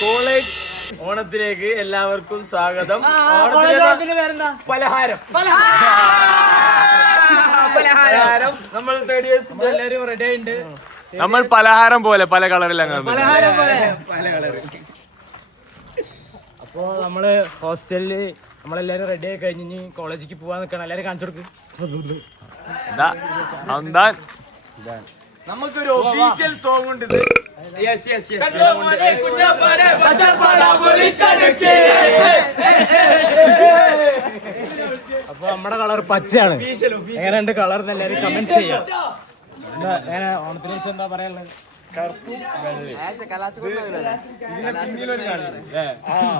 College ഓണത്തിലേക്ക് എല്ലാവർക്കും സ്വാഗതം. പലഹാരം നമ്മൾ തേർഡ് ഇയേഴ്സിന്റെ എല്ലാവരും റെഡി ആയിട്ടുണ്ട്. നമ്മൾ പലഹാരം പോലെ പല കളറിലാണ്. അപ്പോ നമ്മള് ഹോസ്റ്റലില് നമ്മളെല്ലാരും റെഡി ആയി കഴിഞ്ഞ് കോളേജിലേക്ക് പോവാൻ നിൽക്കണം. എല്ലാരും കാണിച്ചു കൊടുക്കും. നമുക്കൊരു ഒഫീഷ്യൽ സോങ് ഉണ്ട്. അപ്പൊ നമ്മുടെ കളർ പച്ചയാണ്. എങ്ങനെയുണ്ട് കളർ എന്ന് എല്ലാവരും കമന്റ് ചെയ്യാം. എങ്ങനെ ഓണത്തിനെ വെച്ച് എന്താ പറയാനുള്ളത്?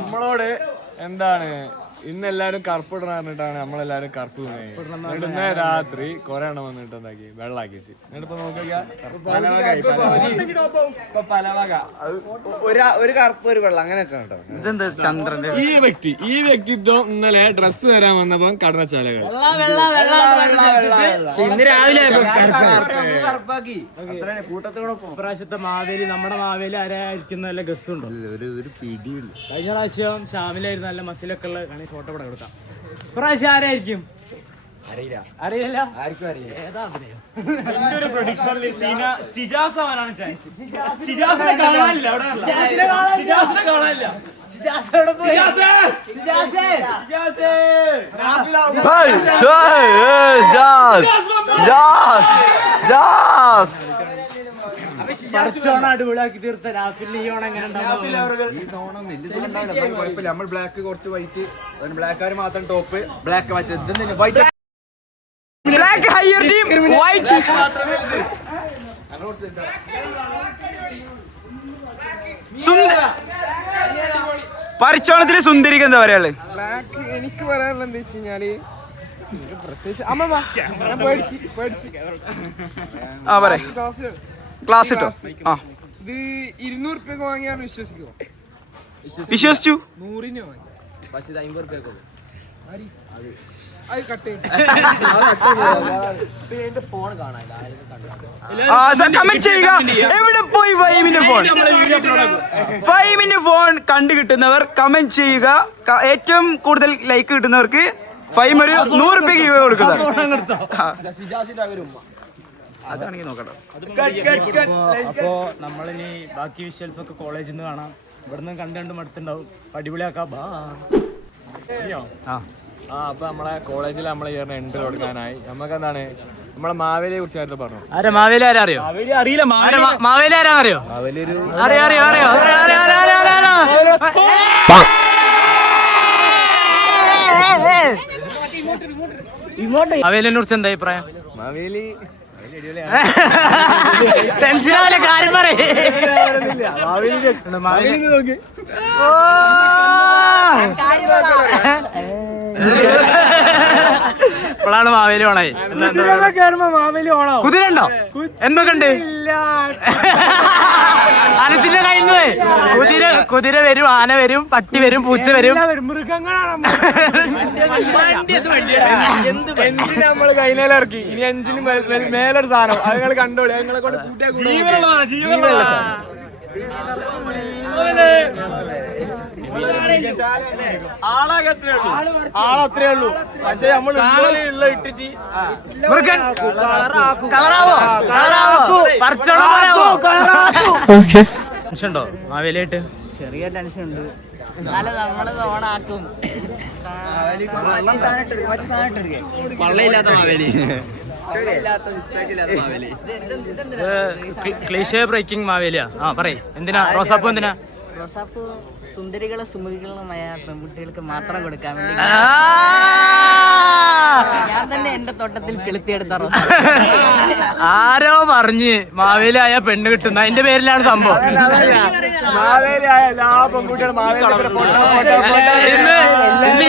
നമ്മളോട് എന്താണ് ഇന്ന് എല്ലാരും കറുപ്പിടണം പറഞ്ഞിട്ടാണ് നമ്മളെല്ലാരും കറുപ്പ് ഇടുന്ന രാത്രി കൊറേ എണ്ണം വന്നിട്ട് എന്താക്കി വെള്ളാക്കി ഒരു കറുപ്പ് ഒരു വെള്ളം അങ്ങനെയൊക്കെ കേട്ടോ. ഇതെന്താ ചന്ദ്രന്റെ ഈ വ്യക്തിത്വം ഇന്നലെ ഡ്രസ് തരാൻ വന്നപ്പോ കടന്നച്ചാലകൾ ഇന്ന് രാവിലെ ഇപ്രാവശ്യത്തെ മാവേലി നമ്മുടെ മാവേലി ആരായിരിക്കുന്ന നല്ല ഗസ് ഉണ്ടോ? ഒരു പിടിയില്ല. കഴിഞ്ഞ പ്രാവശ്യം ഷാമിലായിരുന്നു നല്ല മസിലൊക്കെ ഉള്ള കണി ഫോട്ടോ പടം കൊടുക്കാം. ഇപ്രാവശ്യം ആരായിരിക്കും അറിയില്ല. ആർക്കും അറിയില്ല. ഏതാ അഭിനയം? എന്റെ ഒരു പ്രൊഡിക്ഷനിൽ ഷിജാസ് ആവാനാണ് ചാൻസ്. ഷിജാസിനെ കാണാനില്ല. ഷിജാസിനെ കാണാനില്ല. അടിപൊളിയാക്കി തീർത്ത രാഫിൽ ഈ ഓണം എങ്ങനെ നമ്മൾ ബ്ലാക്ക് കുറച്ച് വൈറ്റ് ബ്ലാക്ക് മാത്രം top black white black hair team white പരിച്ചോണത്തില് സുന്ദരിക്ക് എന്താ പറയാ? ബ്ലാക്ക് എനിക്ക് പറയാനുള്ള എന്താ വെച്ച് കഴിഞ്ഞാല് പ്രത്യേകിച്ച് ക്ലാസ് ഇട്ടോ. ഇത് 200 രൂപ വാങ്ങിയാണ് വിശ്വസിക്കുമോ? വിശ്വസിച്ചു. 100 വാങ്ങി. പക്ഷേ 50 രൂപ അത് കട്ട് കമന്റ് ചെയ്യുക. എവിടെ പോയി ഫൈമിന്റെ ഫോൺ കണ്ടു കിട്ടുന്നവർ കമന്റ് ചെയ്യുക. ഏറ്റവും കൂടുതൽ ലൈക്ക് കിട്ടുന്നവർക്ക് ഫൈം ഒരു 100 രൂപയ്ക്ക് കൊടുക്കുന്നത്. അതാണെങ്കിൽ നോക്കട്ടോ. അപ്പോ നമ്മളിനി ബാക്കി വിഷ്വൽസ് ഒക്കെ കോളേജിൽ നിന്ന് കാണാം. ഇവിടുന്ന് കണ്ടു മടുത്തുണ്ടാവും. അടിപൊളിയാക്കാം. അപ്പൊ നമ്മളെ കോളേജിൽ നമ്മളെ എൻട്രി കൊടുക്കാനായി. നമുക്ക് എന്താണ് നമ്മളെ മാവേലിയെ കുറിച്ച് നേരത്തെ പറഞ്ഞു. ആരാ മാവേലി? ആരാ അറിയോ? അറിയില്ല. മാവേലി ആരാ അറിയോ? മാവേലിനെ കുറിച്ച് എന്താ അഭിപ്രായം? മാവേലി ടെൻഷനാവില്ല, കാര്യം പറയേ. ഇപ്പോഴാണ് മാവേലി ഓണായി. കുതിര ഉണ്ടോ? എന്തൊക്കെ ഉണ്ട്? അനത്തിന്റെ കയ്യിൽ നിന്ന് കുതിര വരും, ആന വരും, പട്ടി വരും, പൂച്ച വരും, മൃഗങ്ങളാണ്. എഞ്ചിന് നമ്മള് കൈനേലിറക്കി. ഇനി എഞ്ചിന് മേലൊരു സാധനം അത് നിങ്ങൾ കണ്ടോളി. നിങ്ങളെ കൊണ്ട് ആളത്രേ ഉള്ളൂ. പക്ഷെ നമ്മൾ ഇട്ടിട്ട് ടെൻഷനുണ്ടോ മാവേലിയായിട്ട്? ചെറിയ ടെൻഷൻ ഉണ്ട്. നമ്മള് ഓണാക്കും. Cliché breaking മാവേലിയാ. പറയ്, എന്തിനാ റോസാപ്പൂ? എന്തിനാ റോസാപ്പൂ? സുന്ദരികളും സുമുഖികളുമായ പെൺകുട്ടികൾക്ക് മാത്രം കൊടുക്കാൻ വേണ്ടി ഞാൻ തന്നെ എന്റെ തോട്ടത്തിൽ കിളുത്തിയെടുത്ത റോസാ. ആരോ പറഞ്ഞ് മാവേലിയായ പെണ്ണ് കിട്ടുന്ന അതിന്റെ പേരിലാണ് സംഭവം.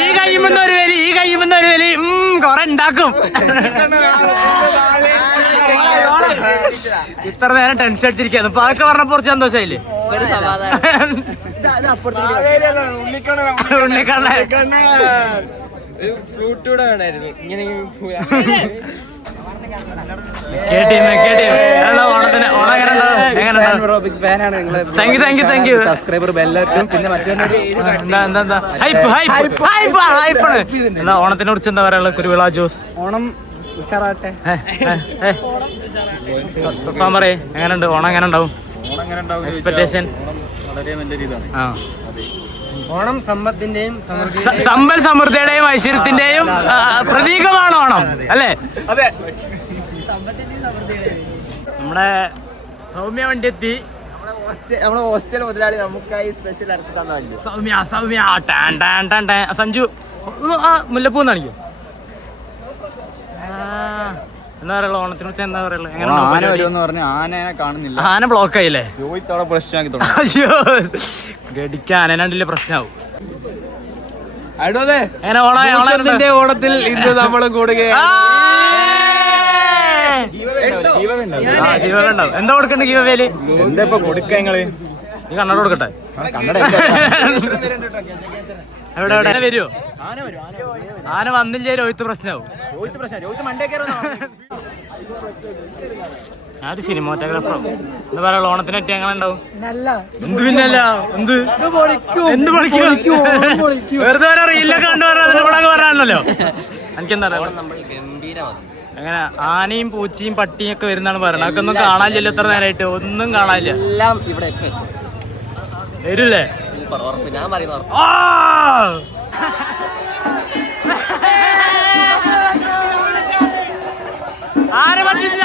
ഈ കഴിയുമ്പോ ഒരു വലി, ഈ കഴിയുമ്പോ ഒരു വലി കൊറേ ഉണ്ടാക്കും. ഇത്ര നേരം ടെൻഷൻ അടിച്ചിരിക്കുന്നു. ഇപ്പൊ അതൊക്കെ പറഞ്ഞപ്പോ കുറച്ച് സന്തോഷമായില്ലേ? ഉണ്ണിക്കണ്ണ ഫ്ലൂട്ടൂടെ വേണമായിരുന്നു ഇങ്ങനെ. ഓണത്തിന് ഓണം താങ്ക് യു സബ്സ്ക്രൈബർ ബെല്ലറ്റും പിന്നെ എന്താ ഓണത്തിനെ കുറിച്ച് എന്താ പറയാ കുരുവിള ജോസ്? ഓണം ഉഷാറാട്ടെ. പറയേ എങ്ങനെയുണ്ട് ഓണം? എങ്ങനെ ഉണ്ടാവും എക്സ്പെക്ടേഷൻ? വളരെ നല്ലൊരു ഇതാണ്. ഓണം സമ്പത്തിന്റെയും സമ്പൽ സമൃദ്ധിയുടെയും ഐശ്വര്യത്തിന്റെയും പ്രതീകമാണ് ഓണം അല്ലേ? അതെ. നമ്മുടെ സൗമ്യ വണ്ടി എത്തി. നമ്മുടെ ഹോസ്റ്റൽ മുതലാളി നമുക്കായി സ്പെഷ്യൽ ഇറക്കി തന്നല്ലേ. സൗമ്യ സഞ്ജു മുല്ലപ്പൂ കാണിക്കും. എന്താ പറയുള്ളൂ ഓണത്തിനെ കുറിച്ച്? എന്താ പറയുള്ളൂ? ആന വരുമെന്ന് പറഞ്ഞ ആനയെ കാണുന്നില്ല. ആന ബ്ലോക്ക് ആയില്ലേ? രോഹിത്തോടെ പ്രശ്നമാക്കി തുടങ്ങി. അയ്യോ ഗഡിക്ക് ആനേനാണ്ടില്ല പ്രശ്നമാവും. എങ്ങനെ ഓണത്തിന്റെ ഓണത്തിൽ ഇന്ന് നമ്മൾ ഉണ്ടാവും. എന്താ കൊടുക്കണ്ട ഗീവേല്? എന്താ ഇപ്പൊ കൊടുക്ക നിങ്ങള്? നീ കണ്ണട കൊടുക്കട്ടെ? എവിടെ വരുമോ? ആന വന്നില്ലേ രോഹിത്ത് പ്രശ്നമാവും. ഞാനൊരു സിനിമാറ്റോഗ്രാഫറാവും. എന്താ പറയുള്ളൂ ഓണത്തിനെ പറ്റി എങ്ങനെ ഉണ്ടാവും? എന്ത് പിന്നല്ല എന്ത് വെറുതെ ഓരോ റീലൊക്കെ കണ്ടു പറഞ്ഞാൽ ഇവിടെ പറയാനല്ലോ. എനിക്കെന്താ അങ്ങനെ ആനയും പൂച്ചയും പട്ടിയും ഒക്കെ വരുന്നാണ് പറയുന്നത്. അതൊക്കെ ഒന്നും കാണാനില്ലല്ലോ ഇത്ര നേരമായിട്ട്. ഒന്നും കാണാനില്ല. എല്ലാം ഇവിടെ വരൂല്ലേ? ഞാൻ പറയുന്നത് ആന പറ്റിച്ച്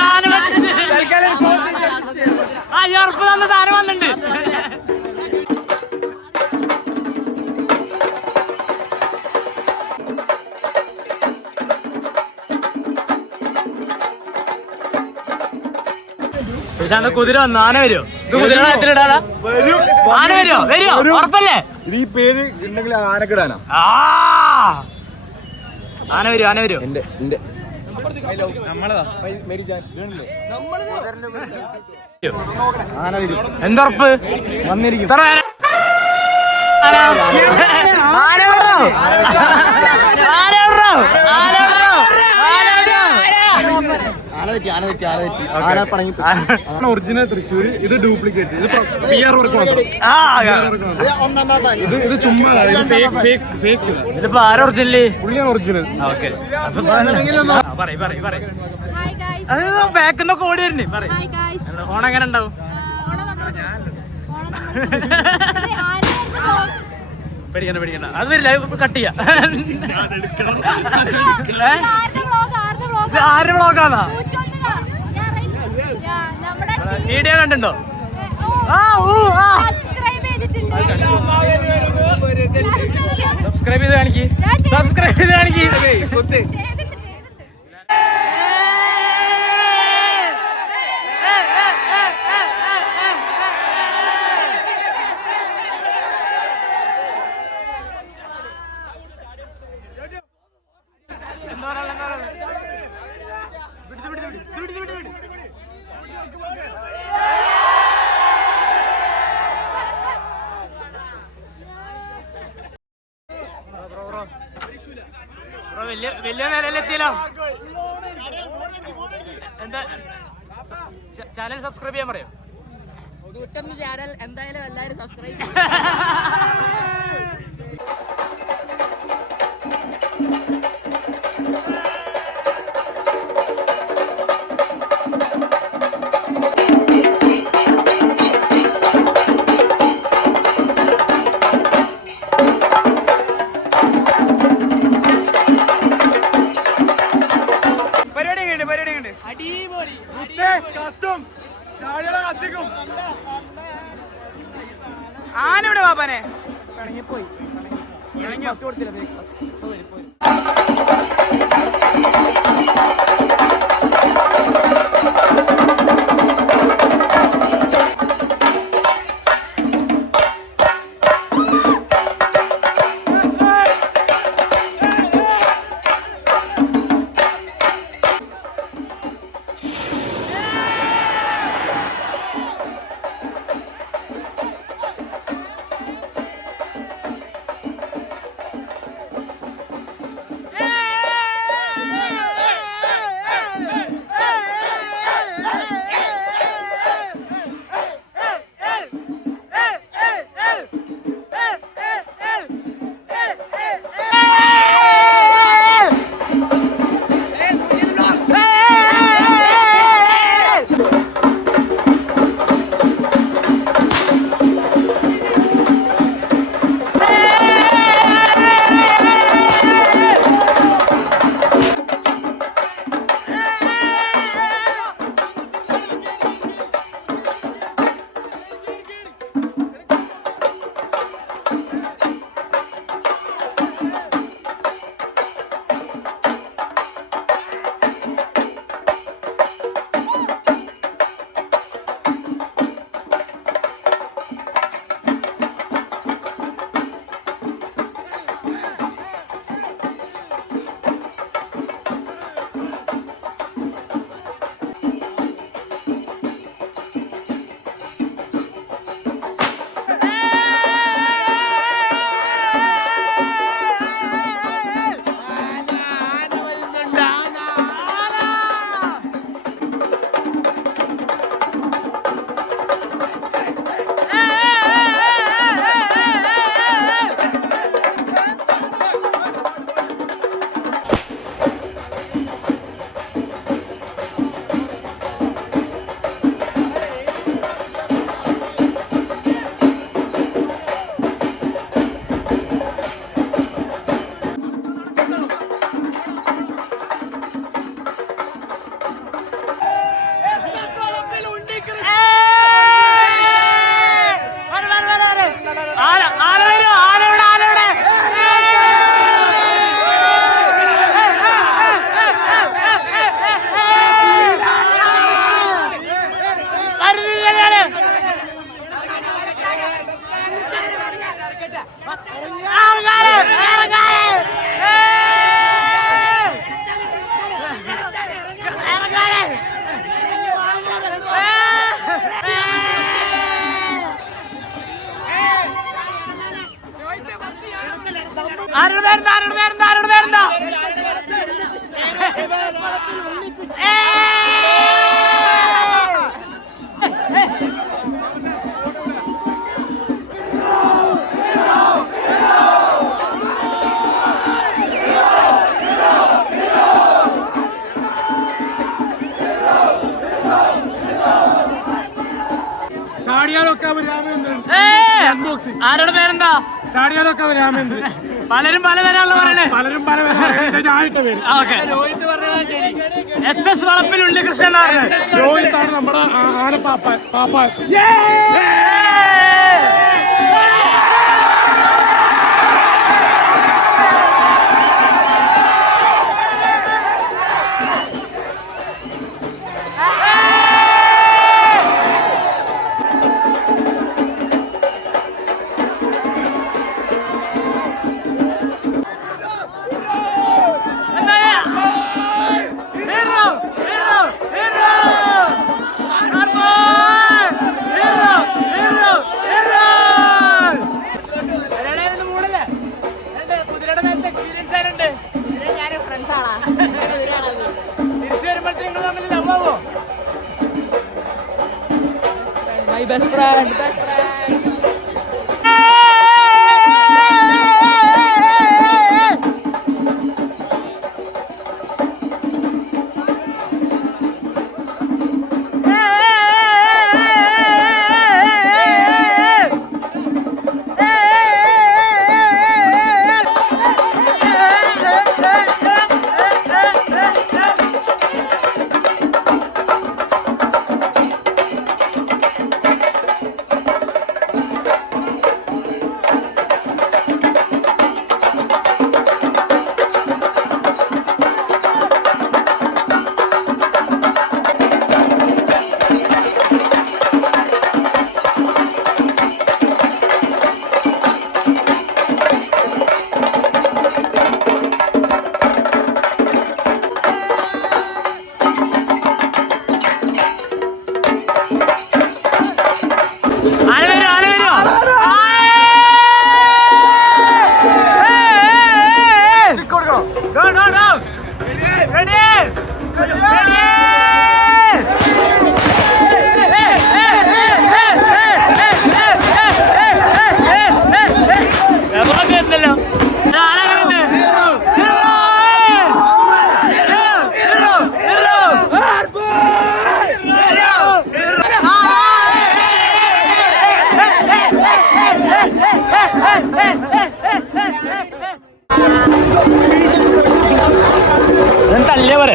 ആ ഉറപ്പ് തന്ന സാധനം വന്നിട്ടുണ്ട്. സുശാന്ത് കുതിര വന്നു. ആന വരുമോ? ഇത് കുതിരയുടെ കാര്യത്തിലിടാടാ. ആന വരുമോ? ഉറപ്പല്ലേ? ഇത് ഈ പേര് ഉണ്ടെങ്കിൽ ആനക്കിടാനാ. ആന വരുമോ? എന്തുറപ്പ്? വന്നിരിക്കും. ഒറിജിനൽ തൃശ്ശൂർ, ഇത് ഡ്യൂപ്ലിക്കേറ്റ്, ഇത് PR വർക്ക് മാത്രം. ഇത് ചുമ്മാ ഇതിപ്പോ ആരോ ഒറിജിനല്? പുള്ളിയാണ് ഒറിജിനൽ. ഓക്കെ ബാക്കിന്നൊക്കെ ഓടി വരുന്നേ. ഓണം എങ്ങനെ ഉണ്ടാവും? പേടിക്കണ്ട അത് വരില്ല. കട്ട് ചെയ്യാം. ആരുടെ വ്ളോഗാണോ? വീഡിയോ കണ്ടിട്ടുണ്ടോ? സബ്സ്ക്രൈബ് ചെയ്ത് കാണിക്ക്. വലിയ നിലയിലെത്തിയല്ലോ. എന്താ ചാനൽ സബ്സ്ക്രൈബ് ചെയ്യാൻ പറയോ? ചാനൽ എന്തായാലും എല്ലാവരും സബ്സ്ക്രൈബ് ആനയുടെ പാപ്പാനെ പോയി ആരുടെ പേരെന്താ ചാടിയാലൊക്കെ രാമേന്ദ്രൻ. ആരുടെ പേരെന്താ? ചാടിയാലൊക്കെ രാമേന്ദ്രൻ. പലരും പല പേരാണല്ലോ പറയണേ. പലരും പല പേരായിട്ട് പേര്. SS വളപ്പിൽ ഉണ്ണികൃഷ്ണൻ രോഹിത്താണ് നമ്മുടെ ആനപ്പാപ്പ. My best friend. തല്ലേ പറ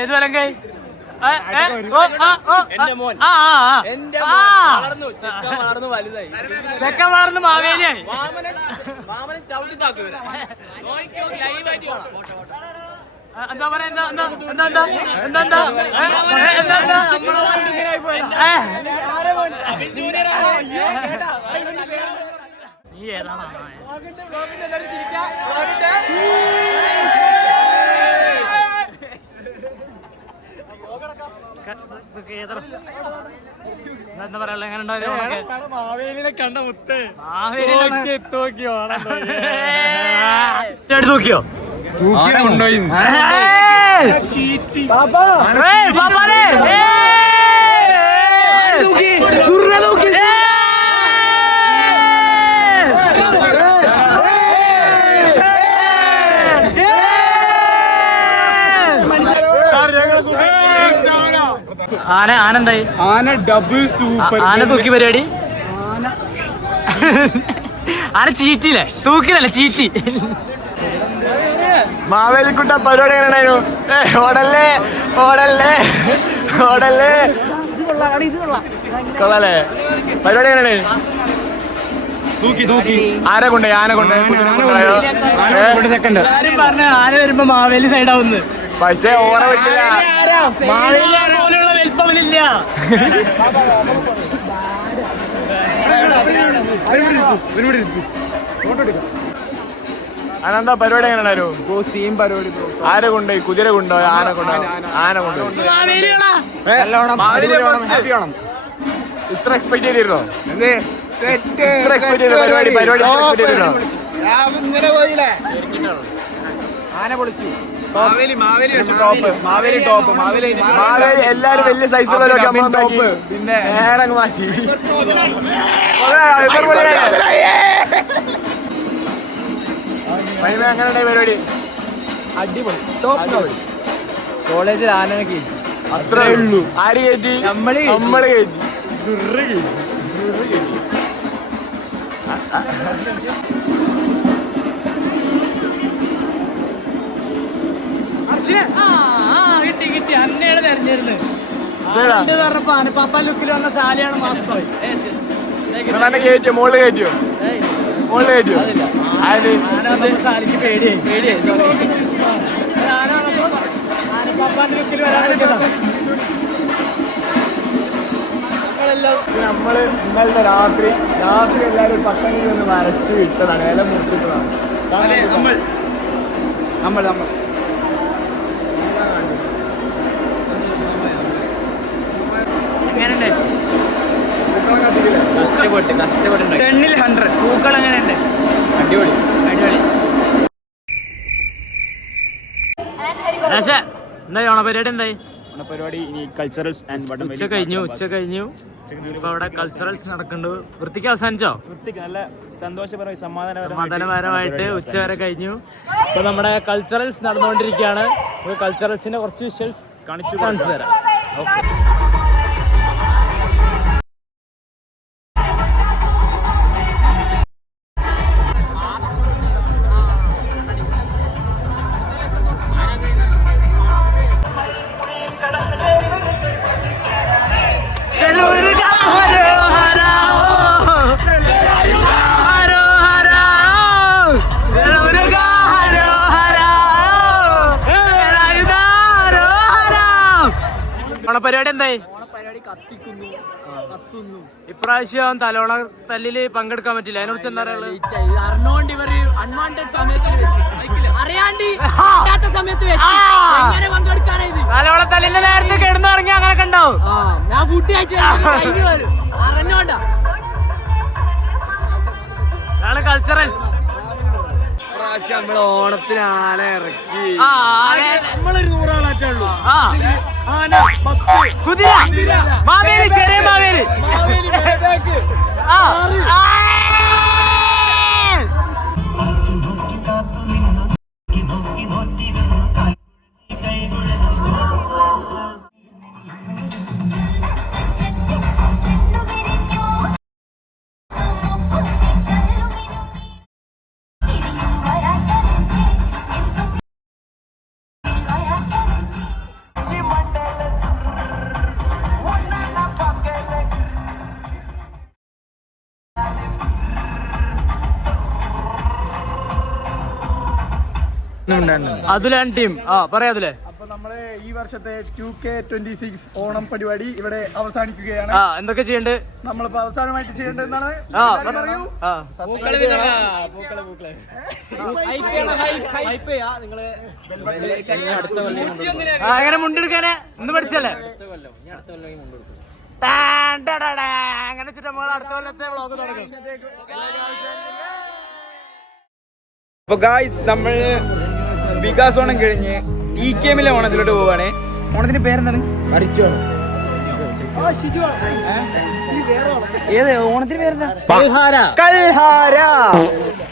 ഏത് വലങ്കൈ? ചെക്കൻ വളർന്ന് മാവേലിയായി. എന്താ പറയാ? നീ ഏതാണ്? എന്താ പറയാ? എങ്ങനെ ഉണ്ടായിരുന്നു? മാവേലിനെ കണ്ട മുത്തേ എടുത്ത് നോക്കിയോ? കൊണ്ടുപോയി ആനെന്തായി? ആന ഡബിൾ സൂപ്പർ. ആന തൂക്കി പരിപാടി. ആന ചീറ്റില്ലേ, തൂക്കിലല്ല ചീറ്റി. മാവേലിക്കുട്ട പരിപാടി എങ്ങനെയായിരുന്നു? ഓടല്ലേ ഓടല്ലേ ഓടല്ലേ. കൊള്ളാലേ പരിപാടി എങ്ങനെയാണ്? തൂക്കി ആന കൊണ്ടേ സെക്കൻഡ് പറഞ്ഞ ആന വരുമ്പോ മാവേലി സൈഡാവുന്നു. പക്ഷേ ഓറ പറ്റില്ല. മാവേലി പോലുള്ള വലിപ്പമില്ല. അതെന്താ പരിപാടി എങ്ങനെയായിരുന്നു? സെയിം പരിപാടി. ആരെ കൊണ്ടുപോയി? കുതിര കൊണ്ടുപോയി? ആന കൊണ്ടുപോയി? ഇത്ര എക്സ്പെക്ട് ചെയ്തിരുന്നോ? ഇത്ര എക്സ്പെക്ട് ചെയ്ത പരിപാടി എക്സ്പെക്ട് ചെയ്തിരുന്നോ? ഇങ്ങനെ പോയില്ലേ? ആന പൊളിച്ചു. മാവേലി ടോപ്പ്. മാവേലി എല്ലാരും വലിയ സൈസുള്ളവരൊക്കെ ടോപ്പ്. പിന്നെ നേരെ മാറ്റി. എങ്ങനെയുണ്ടായി പരിപാടി? അടിപൊളി. ടോപ്പ് കോളേജിൽ ആനനെ കയറ്റി. അത്രേ ഉള്ളൂ. ആര് കയറ്റി? നമ്മള് കയറ്റി. കിട്ടി അന്നയാണ് തെരഞ്ഞിരുന്നത്. ആനപ്പാപ്പ ലുക്കിൽ വന്ന സാലിയാണ് മാസ്കോയി. കയറ്റിയോ? മോള് കയറ്റിയോ? സാലിക്ക് പേടിയായി. ആനപ്പാപ്പാന്റെ ലുക്കിൽ വരാൻ നമ്മള് ഇന്നലത്തെ രാത്രി എല്ലാവരും പട്ടണിയിൽ നിന്ന് വരച്ച് വിട്ടതാണ്. ഇല മുറിച്ചിട്ടതാണ്. നമ്മൾ കഷ്ടപ്പെട്ട് 10ൽ 100 പൂക്കൾ എങ്ങനെയുണ്ട്? അടിപൊളി. എന്തായി ഓണപരിപാടി? എന്തായി പരിപാടി? ഇനി കൾച്ചറൽസ് ആൻഡ് ഉച്ച കഴിഞ്ഞു. ഇപ്പൊ അവിടെ കൾച്ചറൽസ് നടക്കുന്നുണ്ട്. വൃത്തിക്ക് അവസാനിച്ചോ? വൃത്തിക്ക് നല്ല സന്തോഷപരമായി സമാധാനപരമായിട്ട് ഉച്ച വരെ കഴിഞ്ഞു. ഇപ്പൊ നമ്മുടെ കൾച്ചറൽസ് നടന്നുകൊണ്ടിരിക്കുകയാണ്. കൾച്ചറൽസിന്റെ കുറച്ച് വിഷ്വൽസ് കാണിച്ചു തരാം. ഓക്കെ. പരിപാടി എന്തായി? ഇപ്രാവശ്യം തലോണ തല്ലില് പങ്കെടുക്കാൻ പറ്റില്ല. അതിനെ കുറിച്ച് എന്താ പറയുള്ളത്? തലോണ തല്ലിന്റെ നേരത്തെ കിടന്നിറങ്ങി അങ്ങനെയൊക്കെ ഉണ്ടാവും. ഞാൻ ഫുഡ് അറിഞ്ഞോണ്ടാ കൾച്ചറൽസ്. നമ്മള് ഓണത്തിന് ആന ഇറക്കി. നമ്മളൊരു 100 ആളാറ്റുള്ളൂ. കുതിര മാവേലി, ചെറിയ മാവേലി. അതുലാണ് ടീം. പറയാതില്ലേ? അപ്പൊ നമ്മള് ഈ വർഷത്തെ 2K26 ഓണം പരിപാടി ഇവിടെ അവസാനിക്കുകയാണ്. എന്തൊക്കെ ചെയ്യണ്ടേ? നമ്മളിപ്പോ അവസാനമായിട്ട് ചെയ്യേണ്ടതെന്നാണ് അങ്ങനെ മുണ്ടെടുക്കാനെ ഇന്ന് പഠിച്ചല്ലേ? അങ്ങനെ വെച്ചിട്ട് നമ്മൾ അടുത്ത കൊല്ലത്തെ വ്ളോഗ് തുടങ്ങും. അപ്പൊ ഗായ്സ് നമ്മൾ വികാസ് ഓണം കഴിഞ്ഞ് TKM-ലെ ഓണത്തിലോട്ട് പോവാണ്. ഓണത്തിന്റെ പേരെന്താണ്? ഏത് ഓണത്തിന് പേരെന്താ? കൽഹാര.